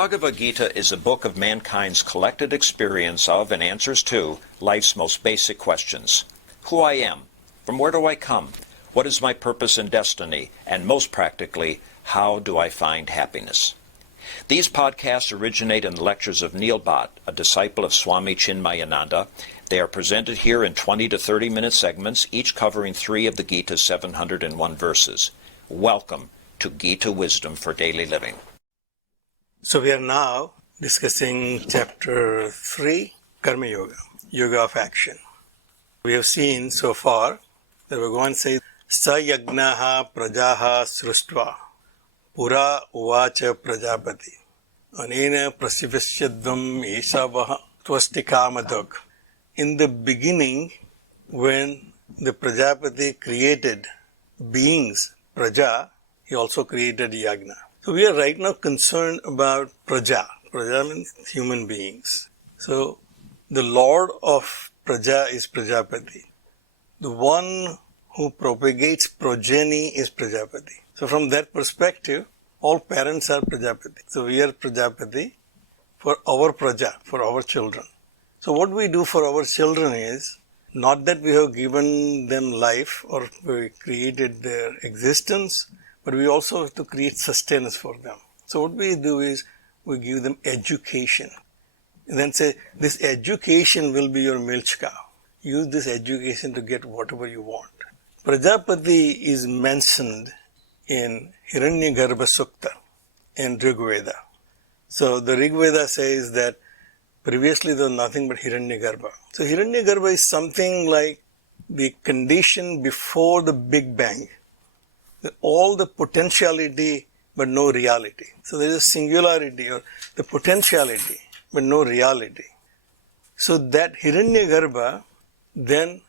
Bhagavad Gita is a book of mankind's collected experience of and answers to life's most basic questions. Who I am, from where do I come, what is my purpose and destiny, and most practically, how do I find happiness? These podcasts originate in the lectures of Neil Bhatt, a disciple of Swami Chinmayananda. They are presented here in 20 to 30-minute segments, each covering 3 of the Gita's 701 verses. Welcome to Gita Wisdom for Daily Living. So we are now discussing chapter 3, Karma Yoga, Yoga of Action. We have seen so far that Bhagwan says, Sa yagnaha prajaha sruštva pura uvacha prajapati anena prasivasyadvam esavaha tvastikamadag. In the beginning, when the Prajapati created beings, Praja, he also created Yagna. So we are right now concerned about Praja. Praja means human beings. So the Lord of Praja is Prajapati. The one who propagates progeny is Prajapati. So from that perspective, all parents are Prajapati. So we are Prajapati for our Praja, for our children. So what we do for our children is, not that we have given them life or we created their existence, but we also have to create sustenance for them. So what we do is, we give them education. And then say, this education will be your milch cow. Use this education to get whatever you want. Prajapati is mentioned in Hiranyagarbha Sukta in Rig Veda. So the Rig Veda says that previously there was nothing but Hiranyagarbha. So Hiranyagarbha is something like the condition before the Big Bang. All the potentiality but no reality. So there is a singularity or the potentiality but no reality. So that Hiranyagarbha then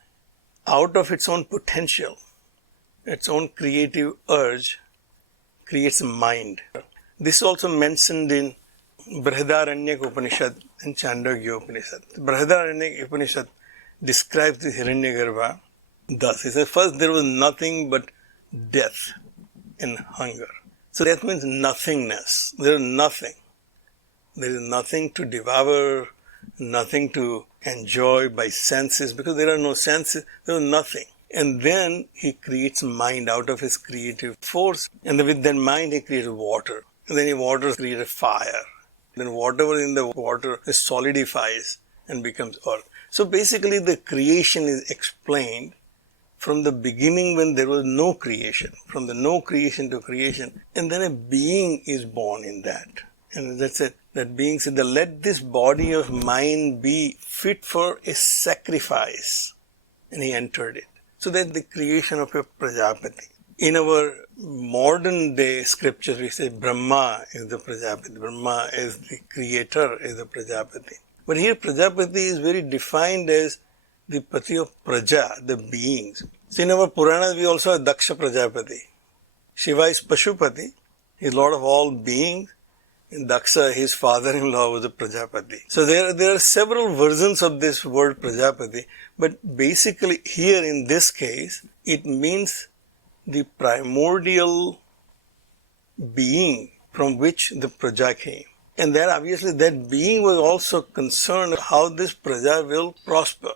out of its own potential, its own creative urge, creates a mind. This is also mentioned in Brihadaranyaka Upanishad and Chandogya Upanishad. Brihadaranyaka Upanishad describes the Hiranyagarbha thus. He says, first there was nothing but death and hunger. So that means nothingness. There is nothing. There is nothing to devour, nothing to enjoy by senses, because there are no senses, there is nothing. And then he creates mind out of his creative force. And with that mind he creates water. And then water creates fire. Then whatever in the water solidifies and becomes earth. So basically the creation is explained from the beginning when there was no creation, from the no creation to creation, and then a being is born in that. And that's it. That being said, let this body of mine be fit for a sacrifice. And he entered it. So that's the creation of a Prajapati. In our modern day scriptures, we say Brahma is the Prajapati. Brahma is the creator, is the Prajapati. But here Prajapati is very defined as the Pati of Praja, the beings. So in our Puranas, we also have Daksha Prajapati. Shiva is Pashupati, he is Lord of all beings. In Daksha, his father-in-law was a Prajapati. So there are several versions of this word Prajapati, but basically here in this case, it means the primordial being from which the Praja came. And then obviously that being was also concerned how this Praja will prosper.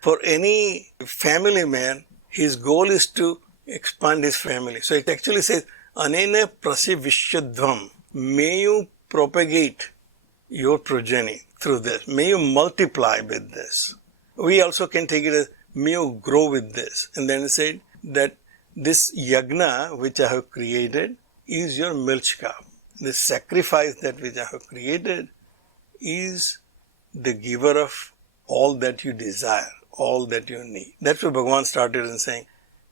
For any family man, his goal is to expand his family. So it actually says, Anena prasivasyadvam. May you propagate your progeny through this. May you multiply with this. We also can take it as, may you grow with this. And then it said that this yagna which I have created is your milch cow. The sacrifice that which I have created is the giver of all that you desire, all that you need. That's what Bhagwan started in saying.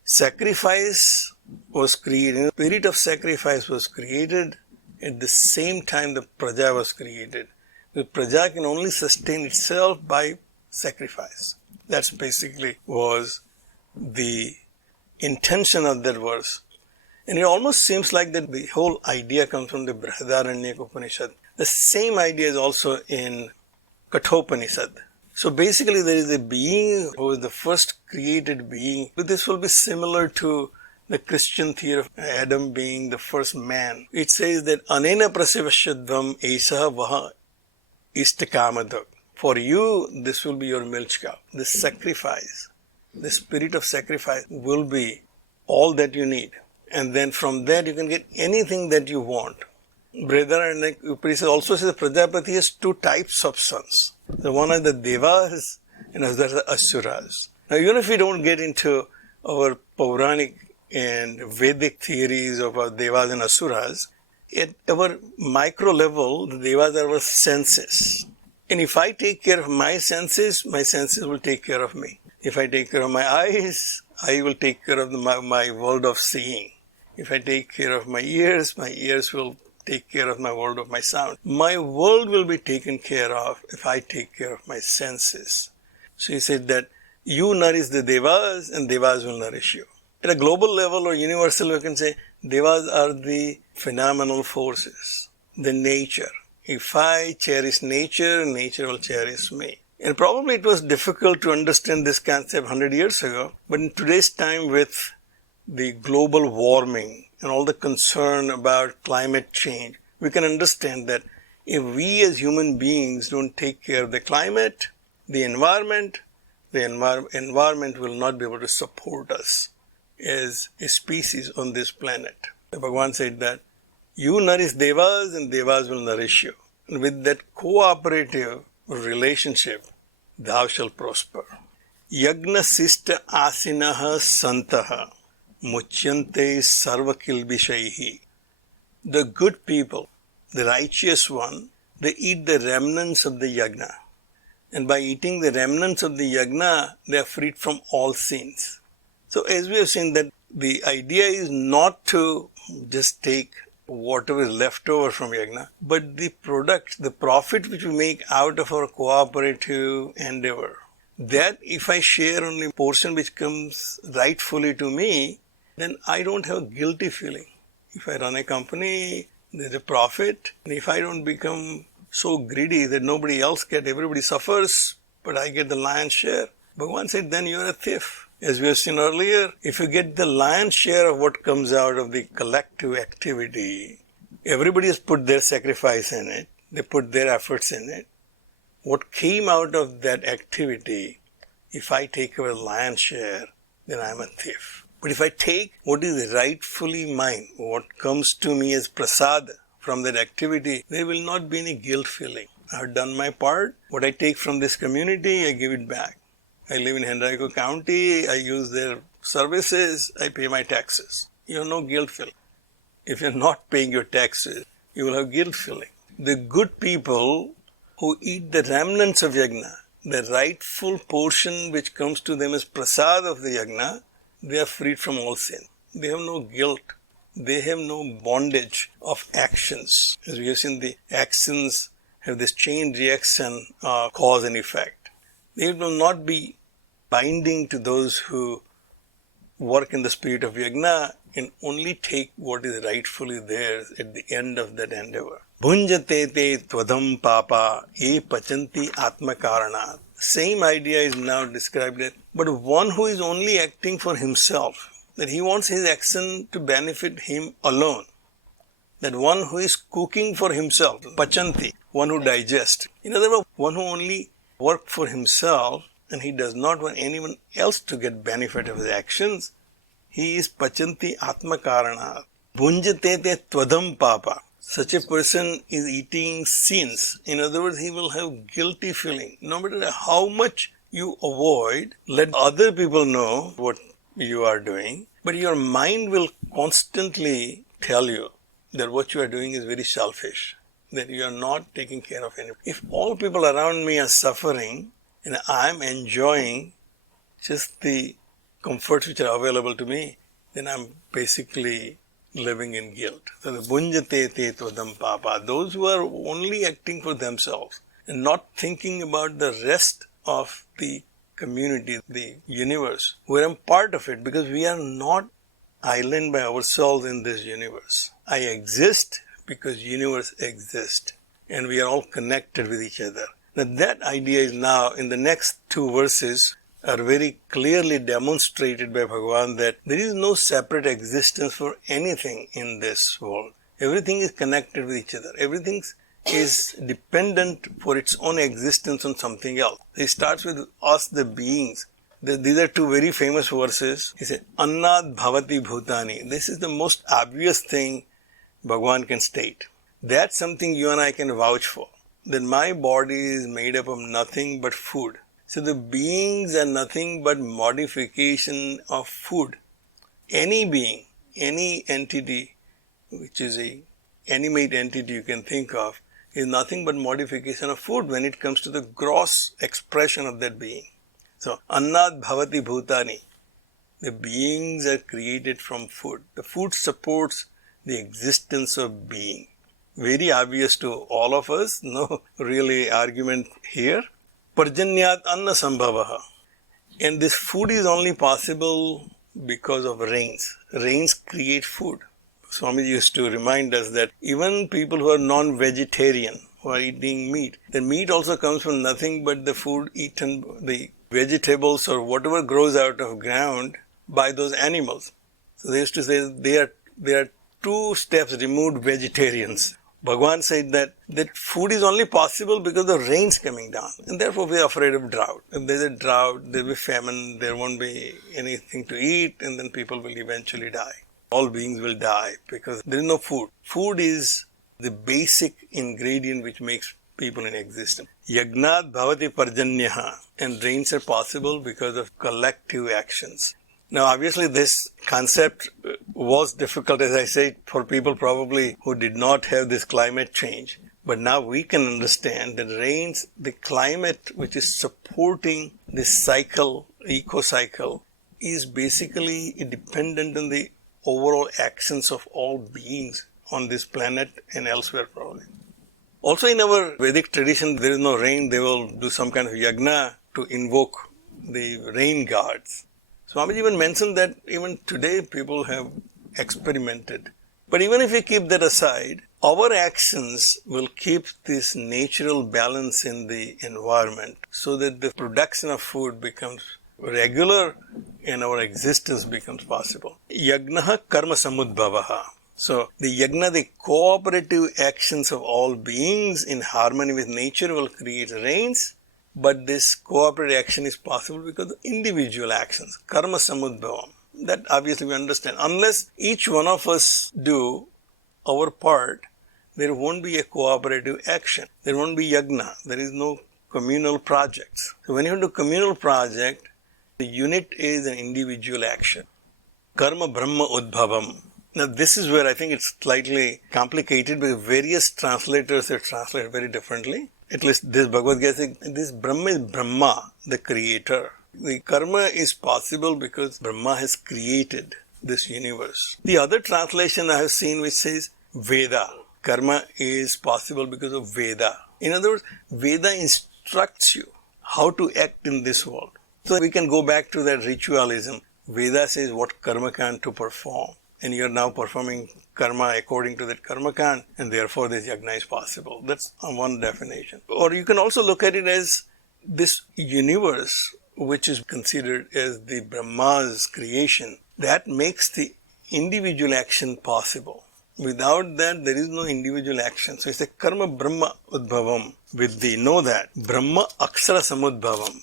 Sacrifice was created, the spirit of sacrifice was created at the same time the Praja was created. The Praja can only sustain itself by sacrifice. That's basically was the intention of that verse. And it almost seems like that the whole idea comes from the Brihadaranyaka Upanishad. The same idea is also in Kathopanishad. So basically there is a being who is the first created being. But this will be similar to the Christian theory of Adam being the first man. It says that anena prasivashadvam esaha vaha istakamadak. For you, this will be your milch cow. This sacrifice, the spirit of sacrifice will be all that you need. And then from that you can get anything that you want. Brother Upanishad also says that Prajapati has two types of sons. The one are the Devas and the other are the Asuras. Now even if we don't get into our Pauranic and Vedic theories of our Devas and Asuras, at our micro level, the Devas are our senses. And if I take care of my senses will take care of me. If I take care of my eyes, I will take care of my world of seeing. If I take care of my ears will take care of my world of my sound. My world will be taken care of if I take care of my senses. So he said that you nourish the Devas and Devas will nourish you. At a global level or universal, we can say Devas are the phenomenal forces, the nature. If I cherish nature, nature will cherish me. And probably it was difficult to understand this concept 100 years ago, but in today's time with the global warming and all the concern about climate change, we can understand that if we as human beings don't take care of the climate, the environment will not be able to support us as a species on this planet. Bhagavan said that you nourish Devas and Devas will nourish you. And with that cooperative relationship, thou shalt prosper. Yagna sista asinaha santaha muchyante sarva kilbishaihi. The good people, the righteous one, they eat the remnants of the yagna. And by eating the remnants of the yagna, they are freed from all sins. So as we have seen that the idea is not to just take whatever is left over from yagna, but the product, the profit which we make out of our cooperative endeavor, that if I share only a portion which comes rightfully to me, then I don't have a guilty feeling. If I run a company, there's a profit, and if I don't become so greedy that nobody else gets, everybody suffers, but I get the lion's share, Bhagavan said, then you're a thief. As we have seen earlier, if you get the lion's share of what comes out of the collective activity, everybody has put their sacrifice in it, they put their efforts in it. What came out of that activity, if I take away a lion's share, then I'm a thief. But if I take what is rightfully mine, what comes to me as prasad from that activity, there will not be any guilt feeling. I have done my part. What I take from this community, I give it back. I live in Henrico County, I use their services, I pay my taxes. You have no guilt feeling. If you're not paying your taxes, you will have guilt feeling. The good people who eat the remnants of yagna, the rightful portion which comes to them as prasad of the yagna, they are freed from all sin. They have no guilt. They have no bondage of actions. As we have seen, the actions have this chain reaction of cause and effect. They will not be binding to those who work in the spirit of yagna and only take what is rightfully theirs at the end of that endeavor. Bhunjate te tvadam papa e pachanti atma karanat. Same idea is now described as, but one who is only acting for himself, that he wants his action to benefit him alone. That one who is cooking for himself, pachanti, one who digests. In other words, one who only works for himself and he does not want anyone else to get benefit of his actions, he is pachanti atma karana. Bhunjate te tvadam papa. Such a person is eating sins. In other words, he will have guilty feeling. No matter how much you avoid, let other people know what you are doing, but your mind will constantly tell you that what you are doing is very selfish, that you are not taking care of anyone. If all people around me are suffering and I am enjoying just the comforts which are available to me, then I am basically living in guilt. So the bhunjate te tvadam papa, those who are only acting for themselves and not thinking about the rest of the community, the universe, we are part of it because we are not island by ourselves in this universe. I exist because universe exists and we are all connected with each other. Now that idea is now in the next two verses are very clearly demonstrated by Bhagavan that there is no separate existence for anything in this world. Everything is connected with each other. Everything is dependent for its own existence on something else. It starts with us, the beings. These are two very famous verses. He said, Annad Bhavati Bhutani. This is the most obvious thing Bhagavan can state. That's something you and I can vouch for. That my body is made up of nothing but food. So the beings are nothing but modification of food. Any being, any entity, which is a animate entity you can think of, is nothing but modification of food when it comes to the gross expression of that being. So, Annad Bhavati Bhutani. The beings are created from food. The food supports the existence of being. Very obvious to all of us, no really argument here. Parjanyat Anna Sambhavaha. And this food is only possible because of rains. Rains create food. Swami used to remind us that even people who are non-vegetarian, who are eating meat, the meat also comes from nothing but the food eaten, the vegetables or whatever grows out of ground by those animals. So they used to say they are 2 steps removed vegetarians. Bhagavan said that food is only possible because of rains coming down, and therefore we are afraid of drought. If there is a drought, there will be famine, there won't be anything to eat, and then people will eventually die. All beings will die because there is no food. Food is the basic ingredient which makes people in existence. Yagnat bhavati parjanyaha. And rains are possible because of collective actions. Now obviously this concept was difficult, as I said, for people probably who did not have this climate change. But now we can understand that rains, the climate which is supporting this cycle, eco-cycle, is basically dependent on the overall actions of all beings on this planet and elsewhere probably. Also in our Vedic tradition, there is no rain, they will do some kind of yagna to invoke the rain gods. Swamiji even mentioned that even today people have experimented. But even if we keep that aside, our actions will keep this natural balance in the environment so that the production of food becomes regular and our existence becomes possible. Yagnaha karma samudbhavaha. So the yagna, the cooperative actions of all beings in harmony with nature will create rains, but this cooperative action is possible because of individual actions. Karma samudbhavam. That obviously we understand. Unless each one of us do our part, there won't be a cooperative action. There won't be yagna. There is no communal projects. So when you do communal project, the unit is an individual action. Karma Brahma Udbhavam. Now this is where I think it's slightly complicated because various translators have translated very differently. At least this Bhagavad Gita says this Brahma is Brahma, the creator. The karma is possible because Brahma has created this universe. The other translation I have seen which says Veda. Karma is possible because of Veda. In other words, Veda instructs you how to act in this world. So we can go back to that ritualism. Veda says what karma kan to perform. And you are now performing karma according to that karma kan, and therefore this yagna is possible. That's one definition. Or you can also look at it as this universe, which is considered as the Brahma's creation, that makes the individual action possible. Without that, there is no individual action. So it's a karma brahma udbhavam. With the know that Brahma akshara samudbhavam.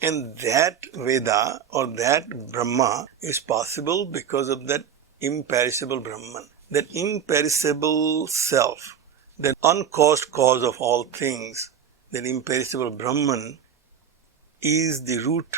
And that Veda or that Brahma is possible because of that imperishable Brahman. That imperishable self, that uncaused cause of all things, that imperishable Brahman is the root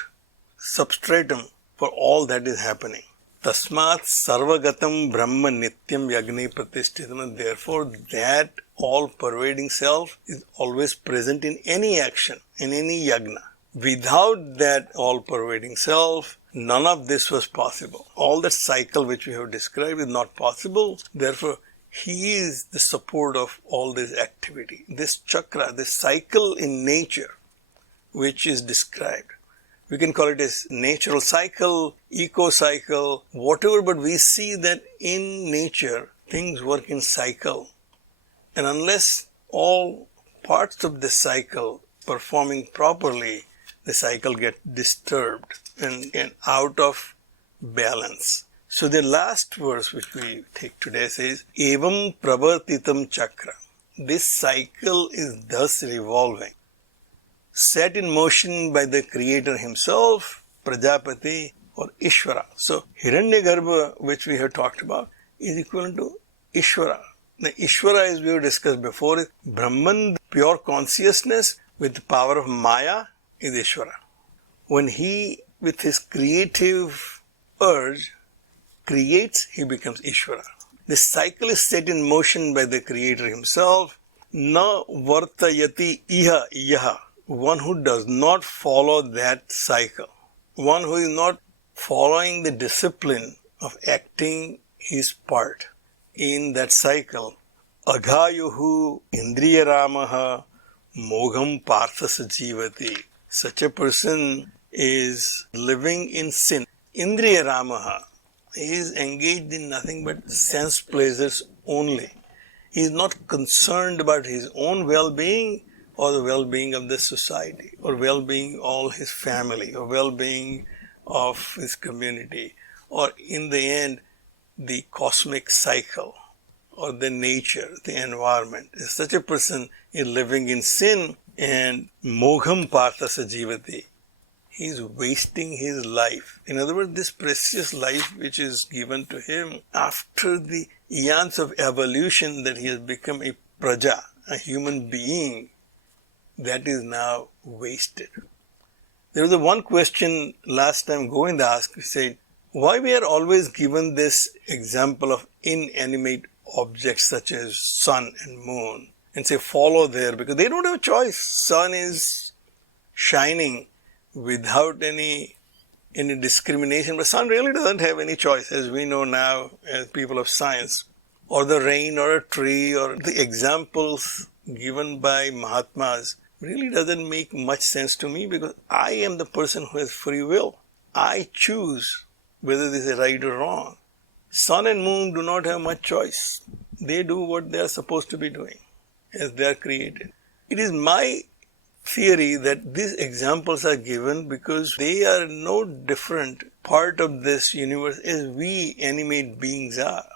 substratum for all that is happening. Tasmat sarvagatam brahma nityam yagni pratishthitam. Therefore, that all-pervading self is always present in any action, in any yagna. Without that all-pervading self, none of this was possible. All that cycle which we have described is not possible. Therefore, he is the support of all this activity. This chakra, this cycle in nature, which is described. We can call it as natural cycle, eco-cycle, whatever, but we see that in nature, things work in cycle. And unless all parts of the cycle performing properly, the cycle gets disturbed and out of balance. So the last verse which we take today says, Evam pravartitam chakra. This cycle is thus revolving, set in motion by the Creator himself, Prajapati or Ishvara. So Hiranyagarbha, which we have talked about, is equivalent to Ishvara. The Ishvara, as we have discussed before, is Brahman, pure consciousness with the power of Maya, is Ishvara. When he, with his creative urge, creates, he becomes Ishvara. The cycle is set in motion by the Creator himself. Na vartayati iha yaha. One who does not follow that cycle. One who is not following the discipline of acting his part in that cycle. Aghayuhu indriyaramaha mogham parthasa jivati. Such a person is living in sin. Indriyaramaha. He is engaged in nothing but sense pleasures only. He is not concerned about his own well-being or the well-being of the society or well-being of all his family or well-being of his community or in the end the cosmic cycle or the nature, the environment. Such a person is living in sin and mogham parthasa jivati. He is wasting his life. In other words, this precious life which is given to him after the eons of evolution that he has become a praja, a human being, that is now wasted. There was one question last time Govind asked, he said, why we are always given this example of inanimate objects such as sun and moon and say follow there, because they don't have a choice. Sun is shining without any discrimination, but sun really doesn't have any choice, as we know now as people of science. Or the rain or a tree or the examples given by Mahatmas really doesn't make much sense to me, because I am the person who has free will. I choose whether this is right or wrong. Sun and moon do not have much choice. They do what they are supposed to be doing as they are created. It is my theory that these examples are given because they are no different part of this universe as we animate beings are.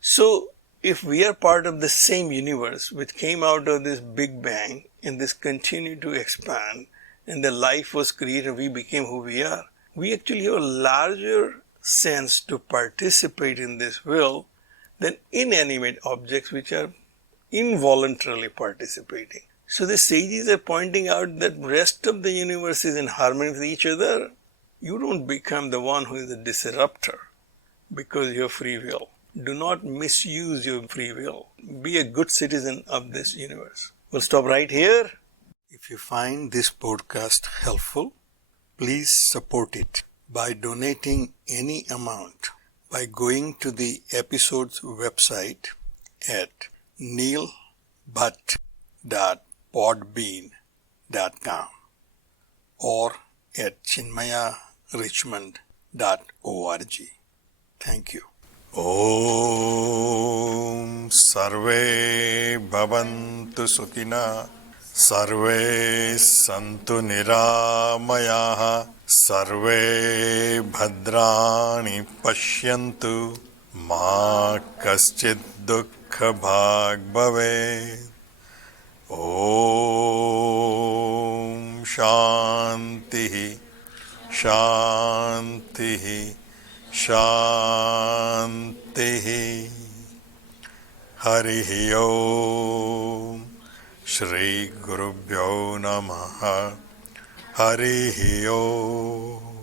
So, if we are part of the same universe which came out of this Big Bang and this continued to expand and the life was created, we became who we are, we actually have a larger sense to participate in this will than inanimate objects which are involuntarily participating. So the sages are pointing out that rest of the universe is in harmony with each other. You don't become the one who is a disruptor because you have free will. Do not misuse your free will. Be a good citizen of this universe. We'll stop right here. If you find this podcast helpful, please support it by donating any amount by going to the episode's website at neilbhatt.podbean.com or at chinmayarichmond.org. Thank you. Om Sarve Bhavantu Sukhina Sarve Santu Niramayaha Sarve Bhadrani Pashyantu Ma Kaschid Dukkha Bhag Bhave. Om Shantihi Shantihi Shantihi. Harihi Om. Shri Gurubhyo Namaha. Harihi Om.